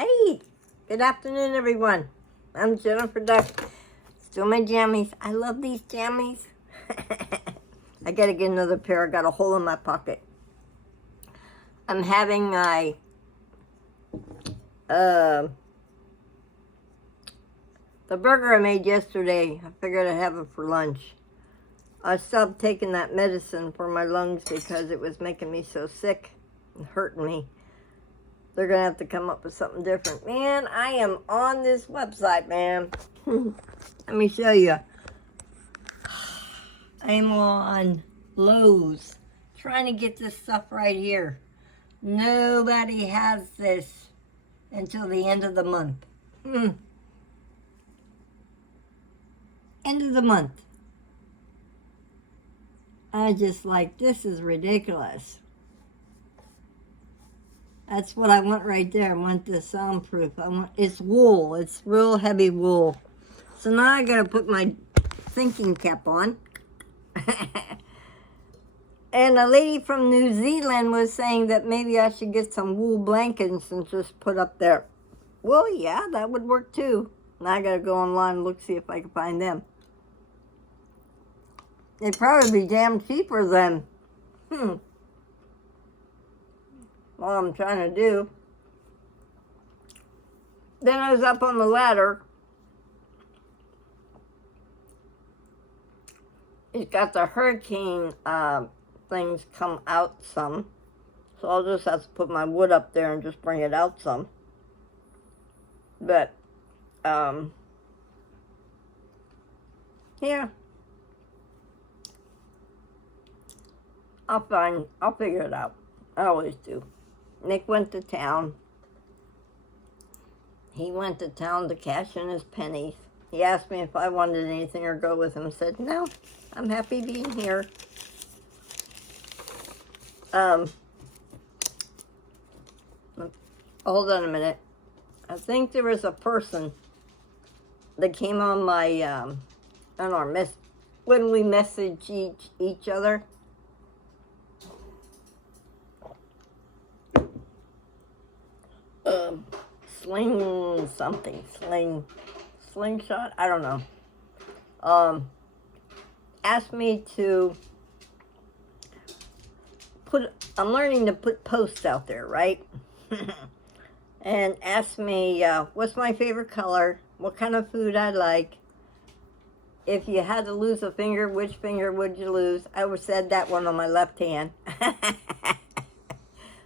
Hey, good afternoon, everyone. I'm Jennifer Duck. Still my jammies. I love these jammies. I gotta get another pair. I got a hole in my pocket. I'm having my the burger I made yesterday. I figured I'd have it for lunch. I stopped taking that medicine for my lungs because it was making me so sick and hurting me. They're gonna have to come up with something different. Man, I am on this website, man. Let me show you. I'm on Lowe's, trying to get this stuff right here. Nobody has this until the end of the month. End of the month. I just like, this is ridiculous. That's what I want right there. I want this soundproof. It's wool. It's real heavy wool. So now I gotta put my thinking cap on. And a lady from New Zealand was saying that maybe I should get some wool blankets and just put up there. Well, yeah, that would work too. Now I gotta go online and look, see if I can find them. They'd probably be damn cheaper than, what I'm trying to do. Then I was up on the ladder. It's got the hurricane things come out some. So I'll just have to put my wood up there and just bring it out some. But, yeah. I'll figure it out. I always do. Nick went to town. He went to town to cash in his pennies. He asked me if I wanted anything or go with him. I said, no, I'm happy being here. Hold on a minute. I think there was a person that came on my, on our when we message each other. Slingshot, I don't know. Asked me to I'm learning to put posts out there, right? And asked me, what's my favorite color, what kind of food I like, if you had to lose a finger, which finger would you lose? I would said that one on my left hand.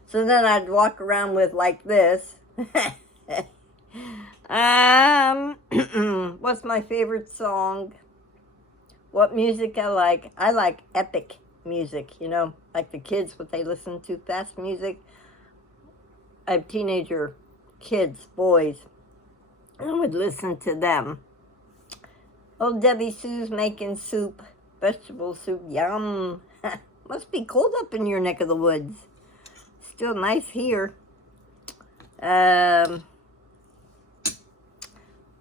So then I'd walk around with like this. What's my favorite song? What music I like? I like epic music, you know, like the kids, what they listen to, fast music. I have teenager kids, boys. I would listen to them. Old Debbie Sue's making soup, vegetable soup, yum. Must be cold up in your neck of the woods. Still nice here.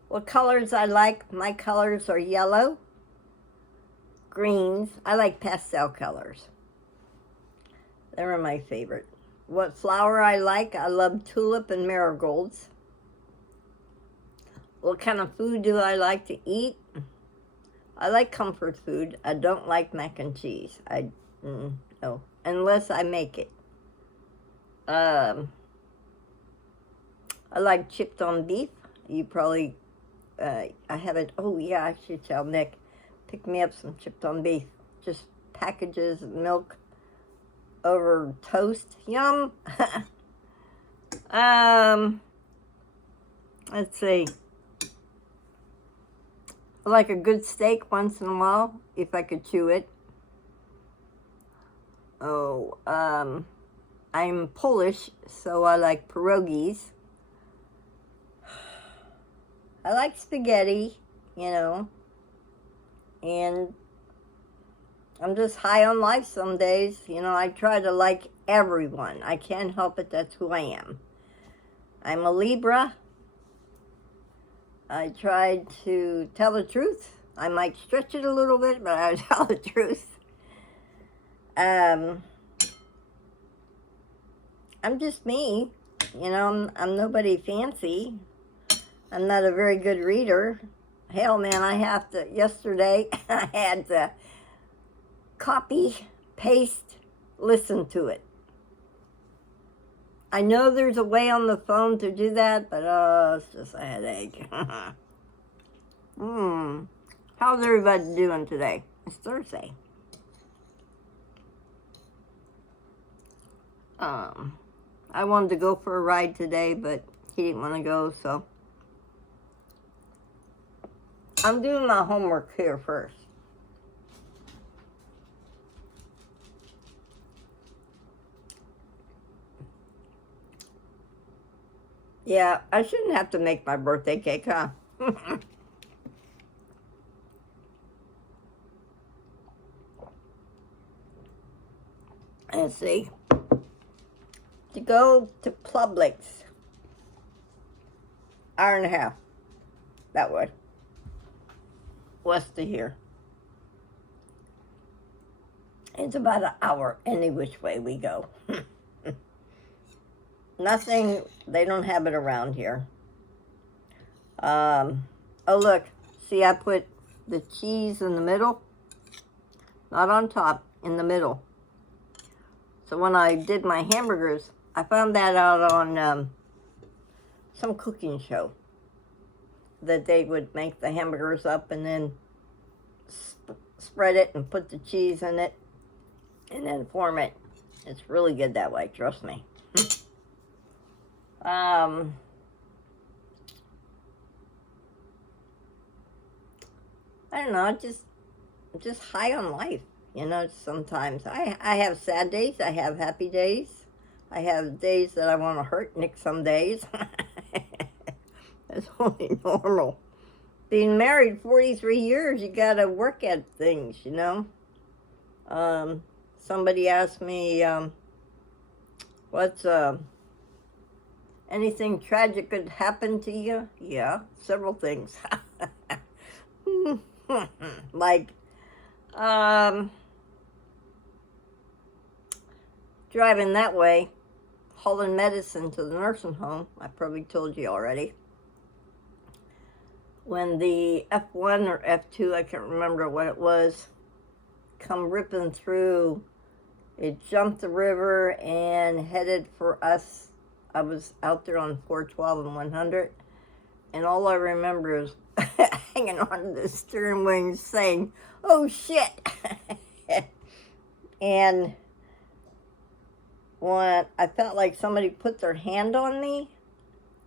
What colors I like? My colors are yellow, greens. I like pastel colors. They're my favorite. What flower I like? I love tulip and marigolds. What kind of food do I like to eat? I like comfort food. I don't like mac and cheese. No, unless I make it. I like chipped on beef. You probably, I haven't, oh yeah, I should tell Nick, pick me up some chipped on beef. Just packages of milk over toast. Yum. Let's see. I like a good steak once in a while, if I could chew it. Oh, I'm Polish, so I like pierogies. I like spaghetti, you know, and I'm just high on life some days. You know, I try to like everyone. I can't help it, that's who I am. I'm a Libra. I tried to tell the truth. I might stretch it a little bit, but I tell the truth. I'm just me. You know, I'm nobody fancy. I'm not a very good reader. Hell, man, yesterday, I had to copy, paste, listen to it. I know there's a way on the phone to do that, but it's just a headache. How's everybody doing today? It's Thursday. I wanted to go for a ride today, but he didn't want to go, so I'm doing my homework here first. Yeah, I shouldn't have to make my birthday cake, huh? Let's see. To go to Publix, hour and a half, that way, west of here. It's about an hour any which way we go. Nothing, they don't have it around here. Oh look, see, I put the cheese in the middle, not on top, in the middle. So when I did my hamburgers, I found that out on some cooking show, that they would make the hamburgers up and then spread it and put the cheese in it and then form it. It's really good that way, trust me. I don't know, just high on life. You know, sometimes I have sad days, I have happy days. I have days that I want to hurt Nick some days. That's only normal. Being married 43 years, you got to work at things, you know. Somebody asked me, what's anything tragic could happen to you? Yeah, several things. Like, driving that way, hauling medicine to the nursing home. I probably told you already. When the F1 or F2, I can't remember what it was, come ripping through, it jumped the river and headed for us. I was out there on 412 and 100, and all I remember is hanging on to the steering wheel saying, "Oh shit!" And when I felt like somebody put their hand on me,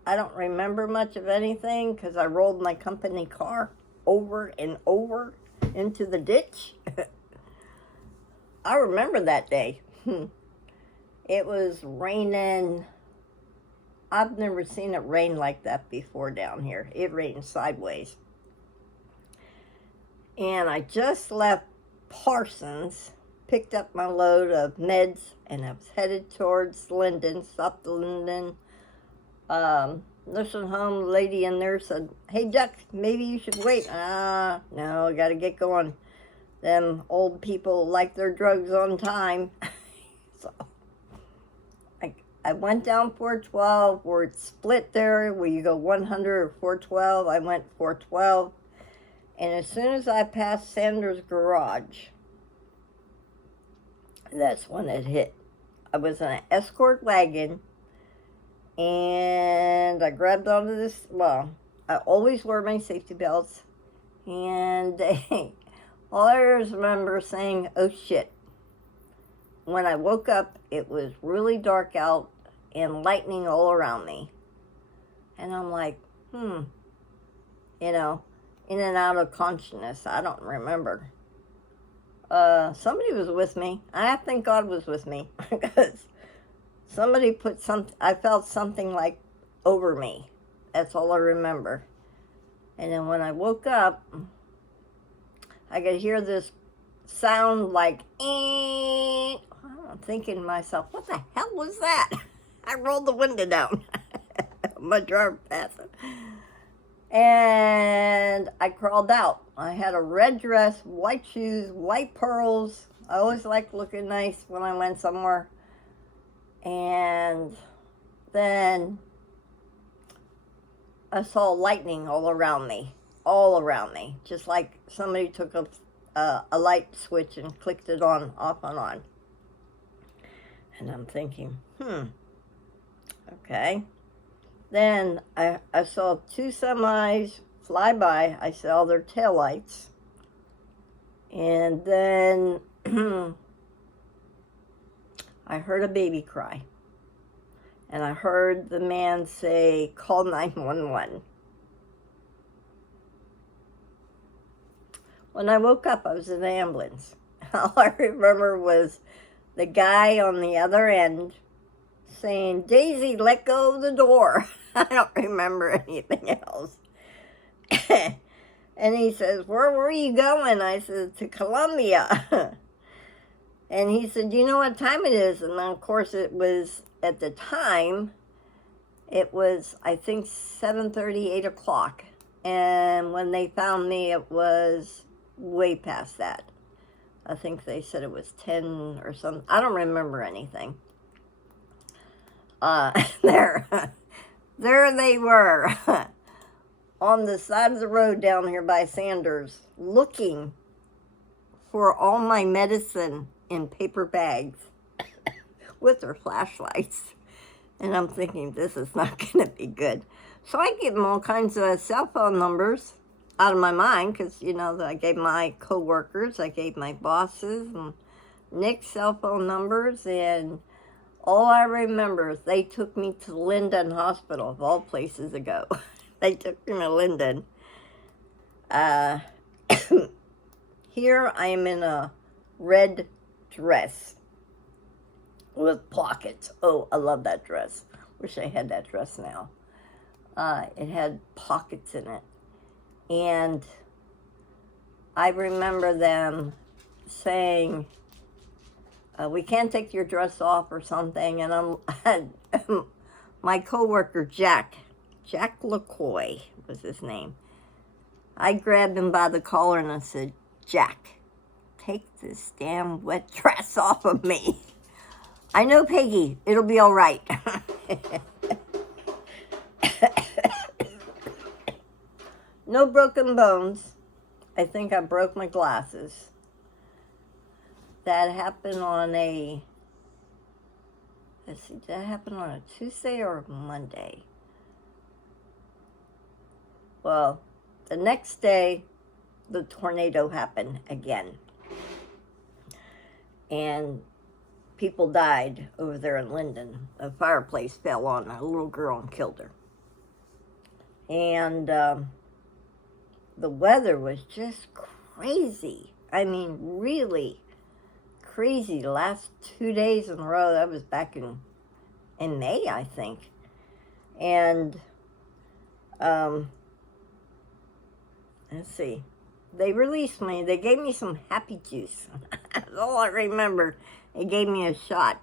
I don't remember much of anything because I rolled my company car over and over into the ditch. I remember that day. It was raining. I've never seen it rain like that before down here. It rained sideways. And I just left Parsons, picked up my load of meds, and I was headed towards Linden, stopped at Linden. Nursing home lady in there said, "Hey, Duck, maybe you should wait." No, I gotta get going. Them old people like their drugs on time. So I went down 412 where it's split there, where you go 100 or 412. I went 412. And as soon as I passed Sanders' garage, that's when it hit. I was in an escort wagon, and I grabbed onto this, well, I always wear my safety belts, and all I remember saying, "Oh shit." When I woke up, it was really dark out and lightning all around me. And I'm like, you know, in and out of consciousness. I don't remember. Somebody was with me. I think God was with me because somebody put I felt something like over me. That's all I remember. And then when I woke up, I could hear this sound like, eh. I'm thinking to myself, what the hell was that? I rolled the window down. My driver passed it. And I crawled out. I had a red dress, white shoes, white pearls. I always liked looking nice when I went somewhere. And then I saw lightning all around me, just like somebody took a light switch and clicked it on, off and on. And I'm thinking, okay. Then I saw two semis fly by. I saw their taillights. And then I heard a baby cry. And I heard the man say, call 911. When I woke up, I was in the ambulance. All I remember was the guy on the other end saying, Daisy, let go of the door. I don't remember anything else. And he says, where were you going? I said, to Columbia. And he said, you know what time it is? And of course it was, at the time, it was, I think, 7:30, 8 o'clock. And when they found me, it was way past that. I think they said it was 10 or something. I don't remember anything. There they were on the side of the road down here by Sanders, looking for all my medicine in paper bags with their flashlights. And I'm thinking, this is not going to be good. So I gave them all kinds of cell phone numbers out of my mind, because, you know, I gave my coworkers, I gave my bosses and Nick's cell phone numbers, and all I remember is they took me to Linden Hospital, of all places to go. They took me to Linden. Here I am in a red dress with pockets. Oh, I love that dress. Wish I had that dress now. It had pockets in it. And I remember them saying, we can't take your dress off or something. And my coworker, Jack LaCoy was his name. I grabbed him by the collar and I said, Jack, take this damn wet dress off of me. I know, Peggy, it'll be all right. No broken bones. I think I broke my glasses. That happened on a, let's see, did that happen on a Tuesday or a Monday? Well, the next day, the tornado happened again. And people died over there in Linden. A fireplace fell on a little girl and killed her. And the weather was just crazy. I mean, really crazy. The last 2 days in a row, that was back in May, I think. And let's see. They released me. They gave me some happy juice. That's all I remember. They gave me a shot.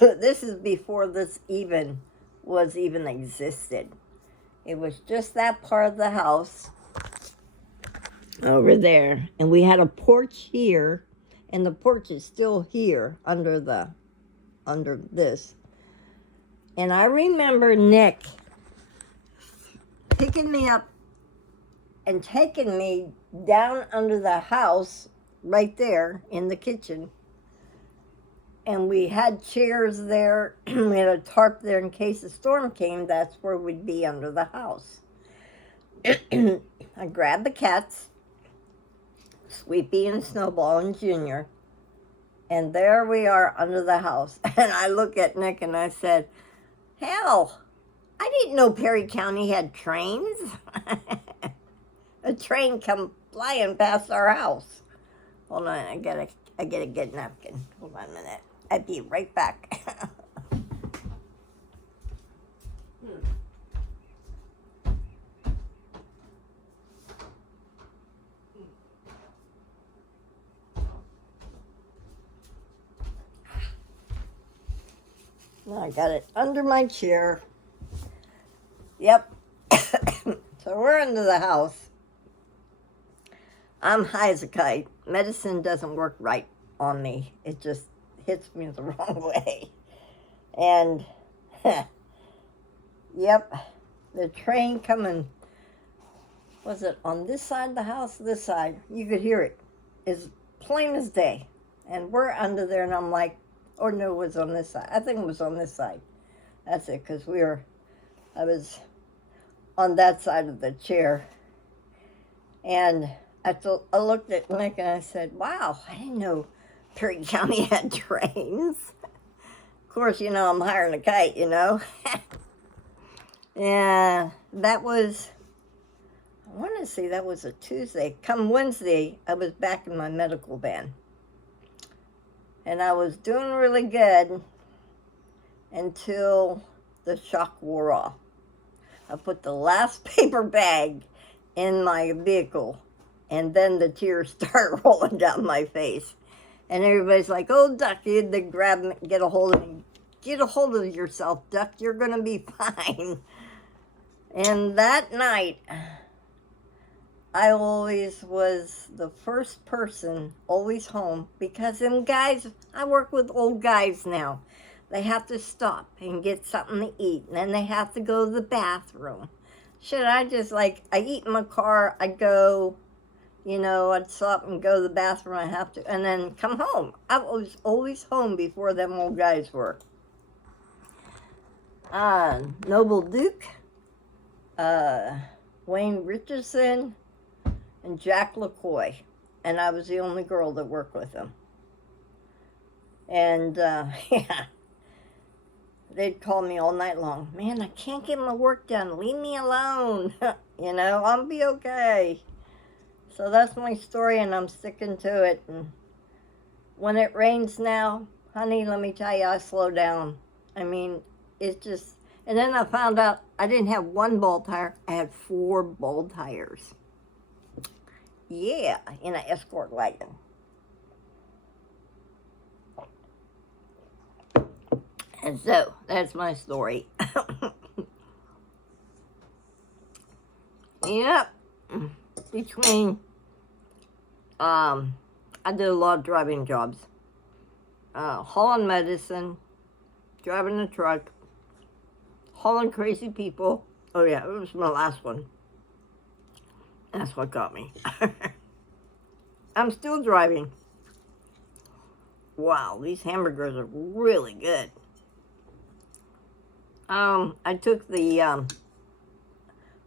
This is before this even existed. It was just that part of the house over there. And we had a porch here. And the porch is still here under this. And I remember Nick picking me up and taking me down under the house right there in the kitchen. And we had chairs there. We had a tarp there in case a storm came. That's where we'd be under the house. I grabbed the cats, Sweepy and Snowball and Junior. And there we are under the house. And I look at Nick and I said, hell, I didn't know Perry County had trains. A train come flying past our house. Hold on, I gotta get a napkin. Hold on a minute. I'll be right back. Now I got it under my chair. Yep. So we're under the house. I'm high as a kite. Medicine doesn't work right on me. It just hits me the wrong way. And Yep, the train coming, was it on this side of the house, this side? You could hear it. It's plain as day. And we're under there, and I'm like, or no, it was on this side. I think it was on this side. That's it, because I was on that side of the chair. And I looked at Nick and I said, wow, I didn't know Perry County had trains. Of course, I'm higher than a kite, Yeah, that was, I want to say that was a Tuesday. Come Wednesday, I was back in my medical van. And I was doing really good until the shock wore off. I put the last paper bag in my vehicle, and then the tears started rolling down my face. And everybody's like, oh, Duck, you had to grab me, get a hold of me. Get a hold of yourself, Duck, you're going to be fine. And that night, I always was the first person always home, because them guys, I work with old guys now. They have to stop and get something to eat, and then they have to go to the bathroom. Should I just I eat in my car, I'd go, I'd stop and go to the bathroom, I have to, and then come home. I was always home before them old guys were. Noble Duke, Wayne Richardson, and Jack LaCoy, and I was the only girl that worked with them. And yeah, they'd call me all night long. Man, I can't get my work done. Leave me alone. I'll be okay. So that's my story, and I'm sticking to it. And when it rains now, honey, let me tell you, I slow down. I mean, it's just. And then I found out I didn't have one bald tire. I had 4 bald tires. Yeah, in an Escort wagon. And so, that's my story. Yep. Between, I did a lot of driving jobs. Hauling medicine, driving a truck, hauling crazy people. Oh yeah, it was my last one. That's what got me. I'm still driving. Wow, these hamburgers are really good. I took the,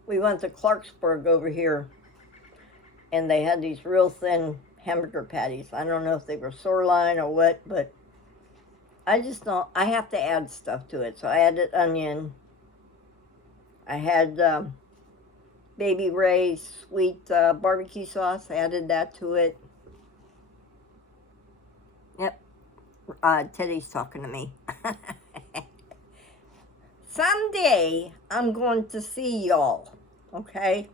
we went to Clarksburg over here, and they had these real thin hamburger patties. I don't know if they were sirloin or what, but I just don't, I have to add stuff to it. So I added onion. I had Baby Ray's sweet barbecue sauce. I added that to it. Yep. Teddy's talking to me. Someday, I'm going to see y'all, okay?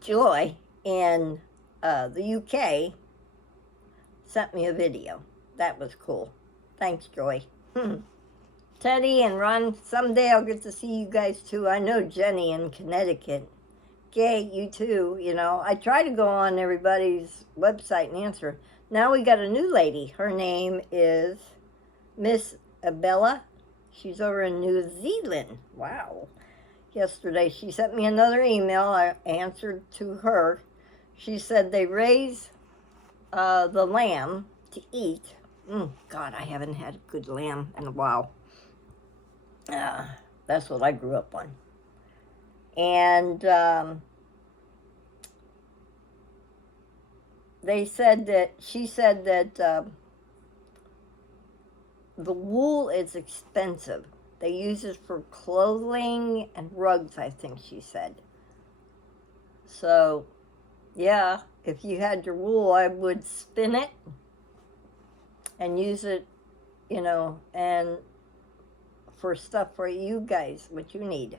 Joy in the UK sent me a video. That was cool. Thanks, Joy. Teddy and Ron, someday I'll get to see you guys too. I know Jenny in Connecticut. Gay, you too, I try to go on everybody's website and answer. Now we got a new lady. Her name is Miss Abella. She's over in New Zealand. Wow. Yesterday she sent me another email. I answered to her. She said they raise the lamb to eat. God, I haven't had a good lamb in a while. That's what I grew up on. And she said that the wool is expensive. They use it for clothing and rugs, I think she said. So, yeah, if you had your wool, I would spin it and use it, and for stuff for you guys, what you need.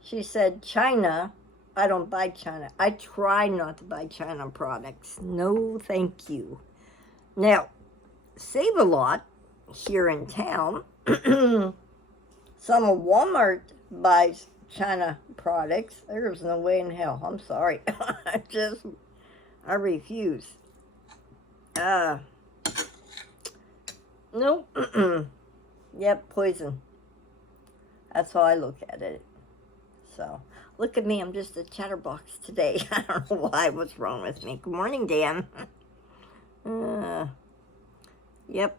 She said China. I don't buy China. I try not to buy China products. No, thank you. Now, Save-A-Lot here in town, some of Walmart buys China products. There's no way in hell. I'm sorry. I refuse. Nope. Yep, poison. That's how I look at it. So, look at me. I'm just a chatterbox today. I don't know why. What's wrong with me? Good morning, Dan. Yep.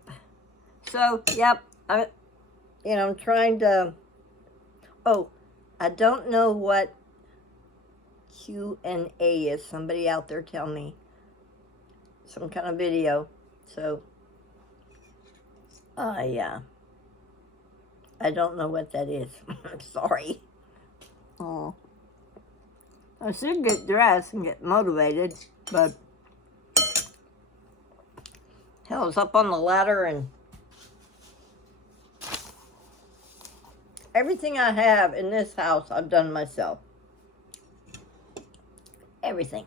So, yep. I'm trying to. Oh, I don't know what Q&A is. Somebody out there tell me. Some kind of video. So, yeah. I don't know what that is. I'm sorry. Oh. I should get dressed and get motivated, but hell, I was up on the ladder and everything I have in this house I've done myself. Everything.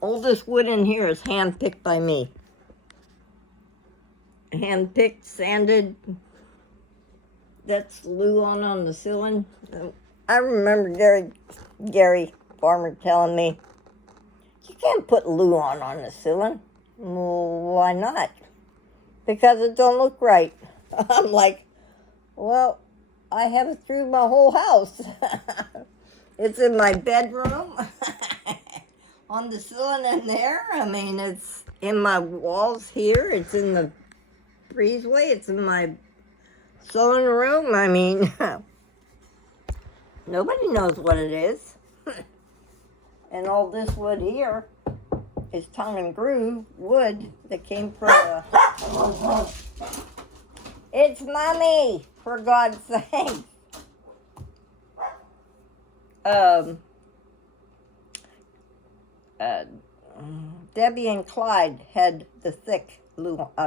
All this wood in here is hand-picked by me. Hand-picked, sanded. That's Luan on the ceiling. I remember Gary Farmer telling me, you can't put Luan on the ceiling. Well, why not? Because it don't look right. I'm like, well, I have it through my whole house. It's in my bedroom, on the ceiling in there. I mean, it's in my walls here. It's in the breezeway. It's in my sewing room. I mean, nobody knows what it is. And all this wood here is tongue and groove wood that came from It's Mommy, for God's sake. Debbie and Clyde had the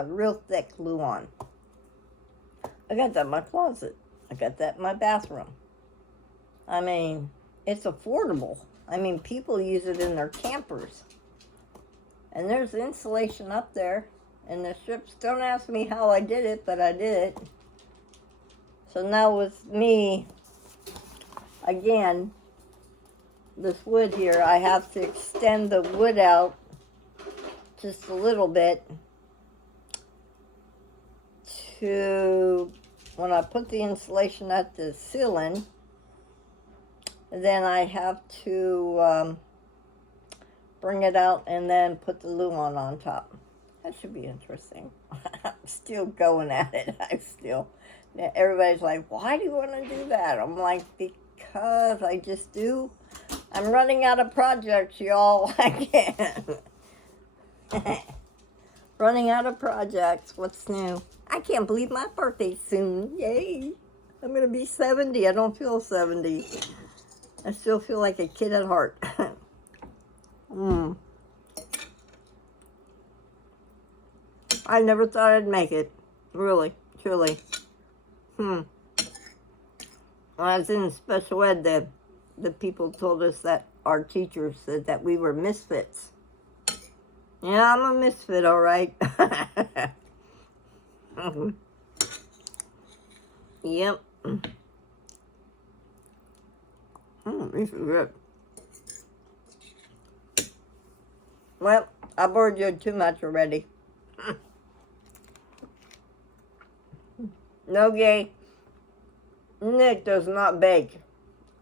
real thick Luan. I got that in my closet. I got that in my bathroom. I mean, it's affordable. I mean, people use it in their campers. And there's insulation up there. And the strips, don't ask me how I did it, but I did it. So now with me, again, this wood here, I have to extend the wood out just a little bit to, when I put the insulation at the ceiling, then I have to bring it out and then put the Luan on top. That should be interesting. I'm still going at it. Everybody's like, why do you want to do that? I'm like, because I just do. I'm running out of projects, y'all. I can't. Running out of projects. What's new? I can't believe my birthday's soon. Yay. I'm going to be 70. I don't feel 70. I still feel like a kid at heart. I never thought I'd make it. Really, truly. When I was in special ed, the people told us that our teachers said that we were misfits. Yeah, I'm a misfit, all right. Yep. These are good. Well, I bored you too much already. No gay. Nick does not bake.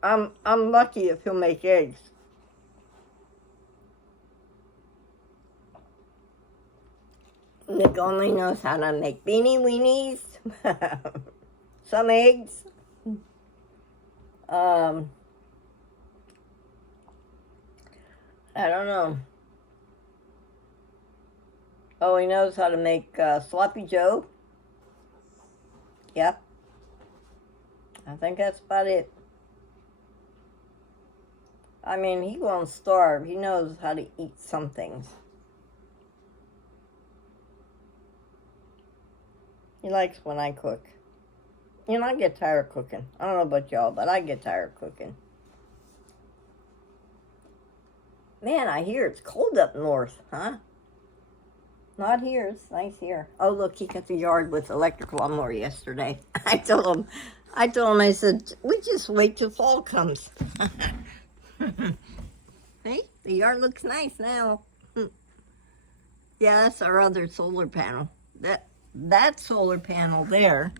I'm lucky if he'll make eggs. Nick only knows how to make beanie weenies, some eggs. I don't know. Oh, he knows how to make sloppy joe. Yep. I think that's about it. I mean, he won't starve. He knows how to eat some things. He likes when I cook. You know, I get tired of cooking. I don't know about y'all, but I get tired of cooking. Man, I hear it's cold up north, huh? Not here. It's nice here. Oh, look, he cut the yard with electric lawnmower yesterday. I told him, I said, we just wait till fall comes. Hey, the yard looks nice now. Yeah, that's our other solar panel. That solar panel there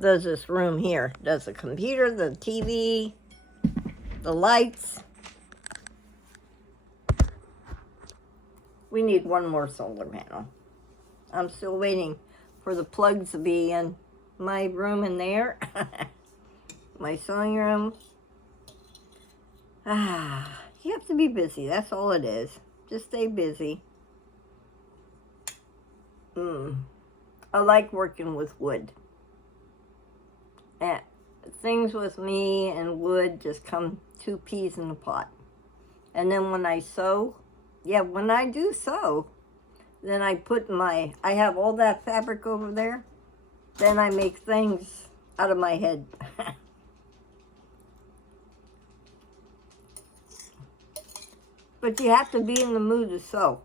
does this room here. Does the computer, the TV, the lights. We need one more solar panel. I'm still waiting for the plugs to be in my room in there. My sewing room. You have to be busy. That's all it is. Just stay busy. I like working with wood. And things with me and wood just come two peas in a pot. And then when I sew, when I do sew, then I have all that fabric over there. Then I make things out of my head. But you have to be in the mood to sew.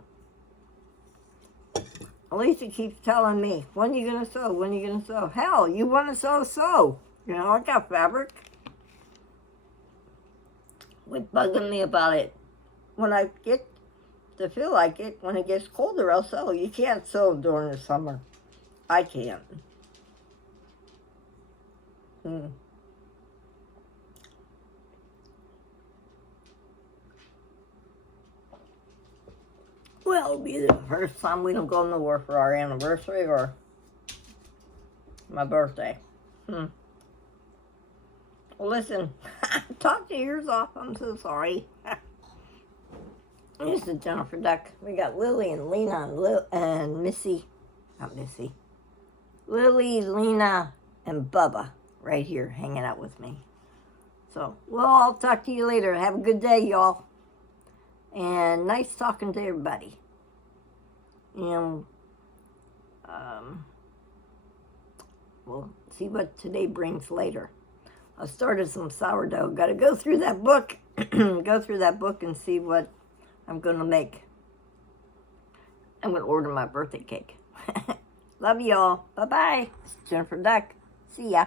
Lisa keeps telling me, when are you going to sew? When are you going to sew? Hell, you want to sew, sew. You know, I got fabric. Quit bugging me about it. When I get to feel like it, when it gets colder, I'll sew. You can't sew during the summer. I can't. Well, it'll be the first time we don't go nowhere for our anniversary or my birthday. Well, listen, talk your ears off. I'm so sorry. This is Jennifer Duck. We got Lily and Lena and Missy. Not Missy. Lily, Lena, and Bubba right here hanging out with me. So, well, I'll talk to you later. Have a good day, y'all. And nice talking to everybody. And we'll see what today brings later. I started some sourdough. Got to go through that book. Go through that book and see what I'm going to make. I'm going to order my birthday cake. Love y'all. Bye-bye. It's Jennifer Duck. See ya.